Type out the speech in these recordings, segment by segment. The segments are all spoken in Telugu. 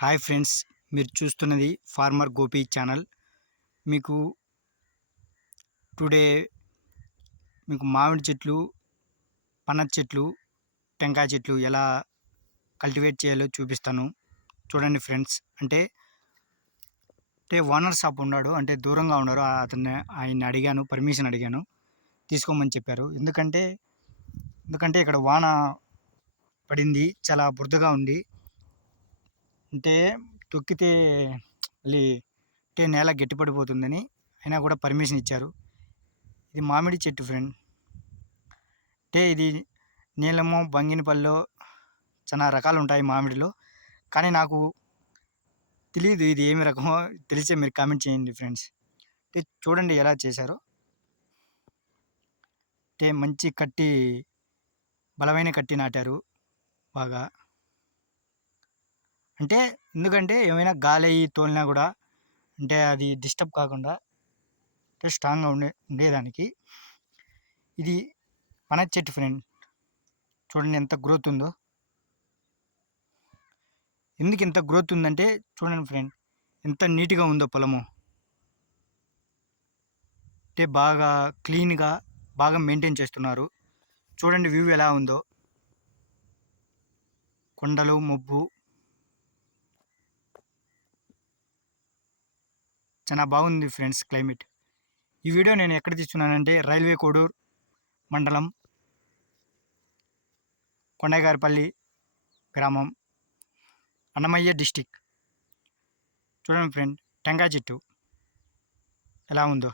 హాయ్ ఫ్రెండ్స్ మీరు చూస్తున్నది ఫార్మర్ గోపి ఛానల్. మీకు టుడే మీకు మామిడి చెట్లు పనస చెట్లు టెంకాయ చెట్లు ఎలా కల్టివేట్ చేయాలో చూపిస్తాను. చూడండి ఫ్రెండ్స్ అంటే అంటే ఓనర్ షాప్ ఉన్నాడు అంటే దూరంగా ఉన్నారు. అతన్ని ఆయన్ని అడిగాను పర్మిషన్ అడిగాను. తీసుకోమని చెప్పారు. ఎందుకంటే ఎందుకంటే ఇక్కడ వాన పడింది చాలా బురదగా ఉంది. అంటే తొక్కితే మళ్ళీ అంటే నేల గట్టిపడిపోతుందని అయినా కూడా పర్మిషన్ ఇచ్చారు. ఇది మామిడి చెట్టు ఫ్రెండ్. అంటే ఇది నీలము బంగినపల్లి చాలా రకాలు ఉంటాయి మామిడిలో. కానీ నాకు తెలియదు ఇది ఏమి రకమో తెలిసే మీరు కామెంట్ చేయండి ఫ్రెండ్స్. అంటే చూడండి ఎలా చేశారో. అంటే మంచి కట్టి బలమైన కట్టి నాటారు బాగా. అంటే ఎందుకంటే ఏమైనా గాలి అయ్యి తోలినా కూడా అంటే అది డిస్టర్బ్ కాకుండా అంటే స్ట్రాంగ్గా ఉండే ఉండేదానికి. ఇది పనస చెట్టు ఫ్రెండ్ చూడండి ఎంత గ్రోత్ ఉందో. ఎందుకు ఇంత గ్రోత్ ఉందంటే చూడండి ఫ్రెండ్ ఎంత నీట్గా ఉందో పొలము. అంటే బాగా క్లీన్గా బాగా మెయింటైన్ చేస్తున్నారు. చూడండి వ్యూ ఎలా ఉందో. కొండలు మబ్బు చాలా బాగుంది ఫ్రెండ్స్ క్లైమేట్. ఈ వీడియో నేను ఎక్కడ తీసుకున్నానంటే రైల్వే కోడూర్ మండలం కొండగారిపల్లి గ్రామం అన్నమయ్య డిస్టిక్. చూడండి ఫ్రెండ్ టెంకాయ చెట్టు ఎలా ఉందో.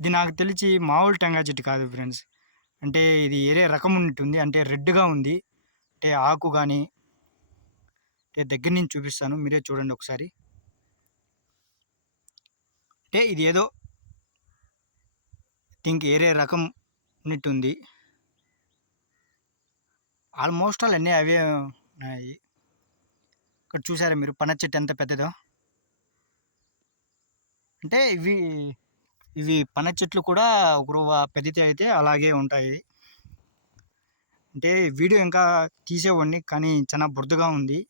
ఇది నాకు తెలిసి మామూలు టెంకాయ చెట్టు కాదు ఫ్రెండ్స్. అంటే ఇది ఏరే రకం ఉన్నట్టుంది అంటే రెడ్గా ఉంది. అంటే ఆకు కానీ అంటే దగ్గర నుంచి చూపిస్తాను మీరే చూడండి ఒకసారి. అంటే ఇది ఏదో థింక్ ఏరే రకం ఉన్నట్టుంది. ఆల్మోస్ట్ ఆల్ అన్నీ అవే ఉన్నాయి. ఇక్కడ చూసారా మీరు? పన చెట్టు ఎంత పెద్దదో? అంటే ఇవి ఇవి పన చెట్లు కూడా ఒక పెద్దతే అయితే అలాగే ఉంటాయి. అంటే వీడియో ఇంకా తీసేవాడిని కానీ చాలా బురదగా ఉంది.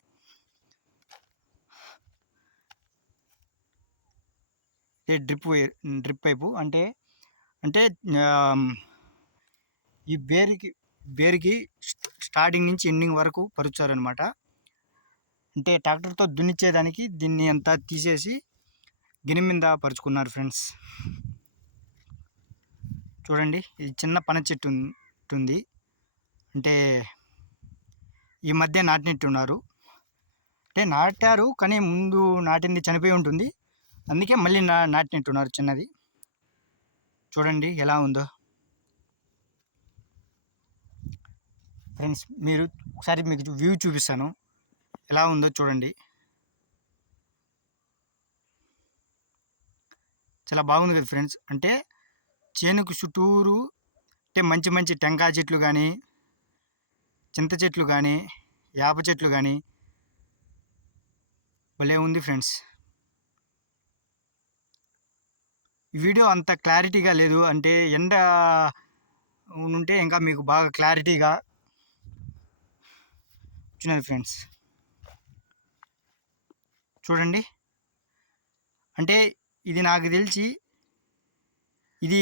ఏ డ్రిప్ వైర్ డ్రిప్ పైపు అంటే అంటే ఈ బేరుకి బేరుకి స్టార్టింగ్ నుంచి ఎండింగ్ వరకు పరుచారనమాట. అంటే ట్రాక్టర్తో దున్నిచ్చేదానికి దీన్ని అంతా తీసేసి గిని మీద పరుచుకున్నారు ఫ్రెండ్స్. చూడండి ఇది చిన్న పన చెట్టు ఉంటుంది. అంటే ఈ మధ్య నాటినట్టున్నారు. అంటే నాటారు కానీ ముందు నాటింది చనిపోయి ఉంటుంది. అందుకే మళ్ళీ నా నాటినట్టున్నారు చిన్నది. చూడండి ఎలా ఉందో. ఫ్రెండ్స్ మీరు ఒకసారి మీకు వ్యూ చూపిస్తాను. ఎలా ఉందో చూడండి. చాలా బాగుంది కదా ఫ్రెండ్స్. అంటే చేనుకు చుట్టూరు అంటే మంచి మంచి టెంకాయ చెట్లు కానీ చింత చెట్లు కానీ యాప చెట్లు కానీ భలే ఉంది ఫ్రెండ్స్ ఈ వీడియో అంత క్లారిటీగా లేదు. అంటే ఎండ ఉంటే ఇంకా మీకు బాగా క్లారిటీగా వచ్చినది ఫ్రెండ్స్. చూడండి. అంటే ఇది నాకు తెలిసి ఇది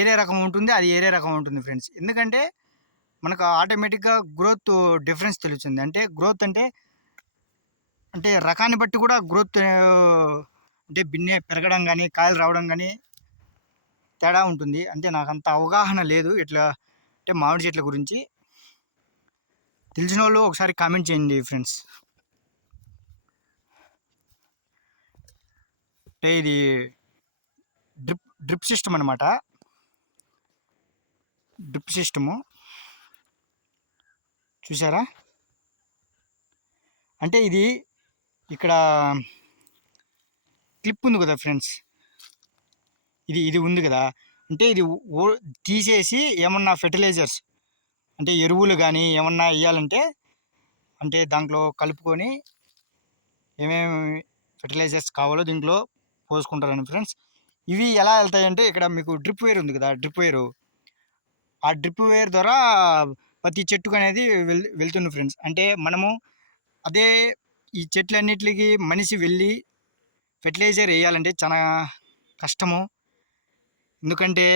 ఏరే రకం ఉంటుంది అది ఏరే రకం ఉంటుంది ఫ్రెండ్స్. ఎందుకంటే మనకు ఆటోమేటిక్గా గ్రోత్ డిఫరెన్స్ తెలుస్తుంది. అంటే గ్రోత్ అంటే అంటే రకాన్ని బట్టి కూడా గ్రోత్ అంటే బిన్నె పెరగడం కానీ కాయలు రావడం కానీ తేడా ఉంటుంది. అంటే నాకు అంత అవగాహన లేదు. ఇట్లా అంటే మామిడి చెట్ల గురించి. తెలిసిన వాళ్ళు ఒకసారి కామెంట్ చేయండి ఫ్రెండ్స్. అంటే ఇది డ్రిప్ డ్రిప్ సిస్టమ్ అనమాట డ్రిప్ సిస్టము. చూసారా? అంటే ఇది ఇక్కడ క్లిప్ ఉంది కదా ఫ్రెండ్స్. ఇది ఇది ఉంది కదా. అంటే ఇది తీసేసి ఏమన్నా ఫెర్టిలైజర్స్ అంటే ఎరువులు కానీ ఏమన్నా వేయాలంటే అంటే దాంట్లో కలుపుకొని ఏమేమి ఫెర్టిలైజర్స్ కావాలో దీంట్లో పోసుకుంటారని ఫ్రెండ్స్. ఇవి ఎలా వెళ్తాయంటే ఇక్కడ మీకు డ్రిప్ వేర్ ఉంది కదా డ్రిప్ వేరు. ఆ డ్రిప్ వేర్ ద్వారా ప్రతి చెట్టుకు అనేది వెల్ వెళ్తుంది ఫ్రెండ్స్. అంటే మనము అదే ఈ చెట్లన్నిటికి మనిషి వెళ్ళి ఫెర్టిలైజర్ వేయాలంటే చాలా కష్టము. ఎందుకంటే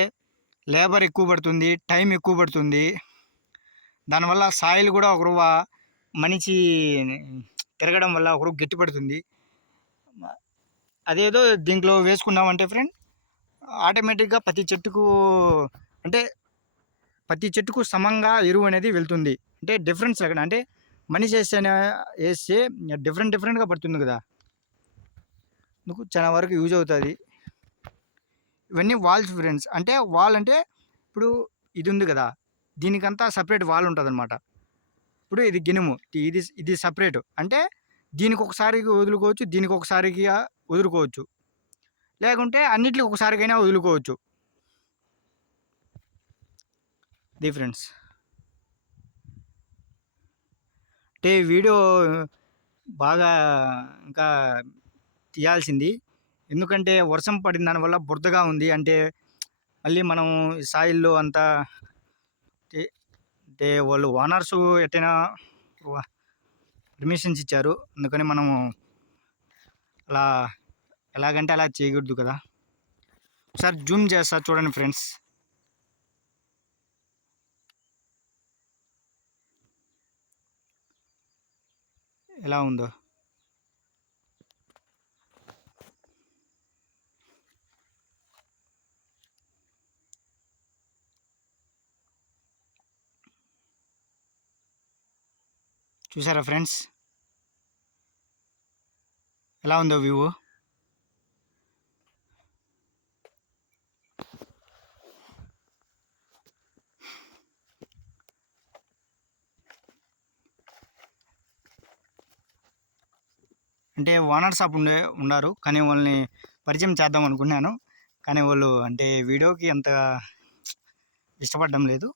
లేబర్ ఎక్కువ పడుతుంది టైం ఎక్కువ పడుతుంది. దానివల్ల సాయిల్ కూడా ఒక మనిషి తిరగడం వల్ల ఒక రవ్వ గట్టి పడుతుంది. అదేదో దీంట్లో వేసుకున్నామంటే ఫ్రెండ్ ఆటోమేటిక్గా ప్రతి చెట్టుకు అంటే ప్రతి చెట్టుకు సమంగా ఎరువు అనేది వెళ్తుంది. అంటే డిఫరెన్స్ అక్కడ అంటే మనిషి వేస్తే వేస్తే డిఫరెంట్ డిఫరెంట్గా పడుతుంది కదా. అందుకు చాలా వరకు యూజ్ అవుతుంది. ఇవన్నీ వాల్స్ ఫ్రెండ్స్. అంటే వాల్ అంటే ఇప్పుడు ఇది ఉంది కదా దీనికంతా సపరేట్ వాల్ ఉంటుంది అనమాట ఇప్పుడు ఇది గినుము ఇది ఇది సపరేట్. అంటే దీనికి ఒకసారి వదులుకోవచ్చు దీనికి ఒకసారికి వదులుకోవచ్చు. లేకుంటే అన్నిటికి ఒకసారికైనా వదులుకోవచ్చు. The friends. అంటే వీడియో బాగా ఇంకా తీయాల్సింది. ఎందుకంటే వర్షం పడిన దానివల్ల బురదగా ఉంది. అంటే మళ్ళీ మనం సాయిల్లో అంతా అంటే వాళ్ళు ఓనర్స్ ఎట్టైనా పర్మిషన్స్ ఇచ్చారు. అందుకని మనము అలా ఎలాగంటే అలా చేయకూడదు కదా. ఒకసారి జూమ్ చేస్తా చూడండి ఫ్రెండ్స్. ఎలా ఉందో. చూసారా ఫ్రెండ్స్? ఎలా ఉందో వ్యూ. అంటే ఓనర్స్ అప్పుడు ఉండే ఉన్నారు. కానీ వాళ్ళని పరిచయం చేద్దాం అనుకున్నాను. కానీ వాళ్ళు అంటే వీడియోకి అంత ఇష్టపడడం లేదు.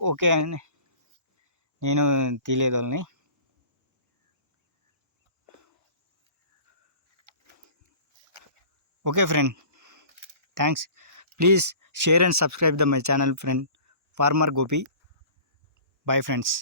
ఓకే అని నేను తీయలేదు వాళ్ళని okay friend thanks please share and subscribe the my channel friend farmer Gopi. Bye friends.